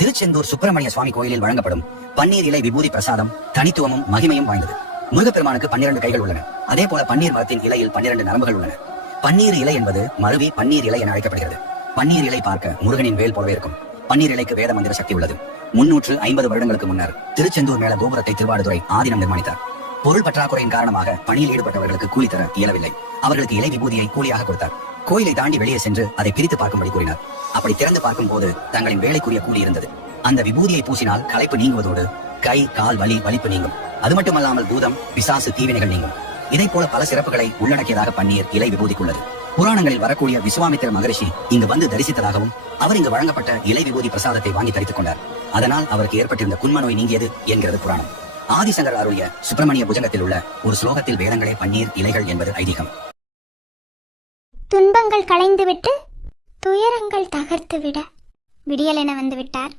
திருச்செந்தூர் சுப்பிரமணிய சுவாமி கோயிலில் வழங்கப்படும் பன்னீர் இலை விபூதி பிரசாதம் தனித்துவமும் மகிமையும் வாய்ந்தது. முருகப்பெருமானுக்கு 12 கைகள் உள்ளன. அதே போல பன்னீர் மரத்தின் இலையில் 12 நரம்புகள் உள்ளன. பன்னீர் இலை என்பது மருவி பன்னீர் இலை என அழைக்கப்படுகிறது. பன்னீர் இலை பார்க்க முருகனின் வேல் போலவே இருக்கும். பன்னீர் இலைக்கு வேத மந்திர சக்தி உள்ளது. 350 வருடங்களுக்கு முன்னர் திருச்செந்தூர் மேல கோபுரத்தை திருவாடுதுறை ஆதீனம் நிர்மாணித்தார். பொருள் பற்றாக்குறையின் காரணமாக பணியில் ஈடுபட்டவர்களுக்கு கூலி தர இயலவில்லை. அவர்களுக்கு இலை விபூதியை கூலியாக கொடுத்தார். கோயிலை தாண்டி வெளியே சென்று அதை பிரித்து பார்க்கும்படி கூறினார். அப்படி திறந்து பார்க்கும் போது தங்களின் வேலைக்குரிய கூலி இருந்தது. அந்த விபூதியை பூசினால் களைப்பு நீங்குவதோடு கை கால் வலி வலிப்பு நீங்கும். அது மட்டுமல்லாமல் பூதம் பிசாசு தீவினைகள் நீங்கும். இதை போல பல சிறப்புகளை உள்ளடக்கியதாக பன்னீர் இலை விபூதிக்குள்ளது. புராணங்களில் வரக்கூடிய விஸ்வாமித்திர மகரிஷி இங்கு வந்து தரிசித்ததாகவும் அவர் இங்கு வழங்கப்பட்ட இலை விபூதி பிரசாதத்தை வாங்கி தரித்துக் கொண்டார். அதனால் அவருக்கு ஏற்பட்டிருந்த குன்ம நோய் நீங்கியது என்கிறது புராணம். ஆதிசங்கர் அருளிய சுப்பிரமணிய புஜங்கத்தில் உள்ள ஒரு ஸ்லோகத்தில் வேதங்களே பன்னீர் இலைகள் என்பது ஐதீகம். துன்பங்கள் களைந்துவிட்டு துயரங்கள் தகர்த்துவிட விடியல் என வந்துவிட்டார்.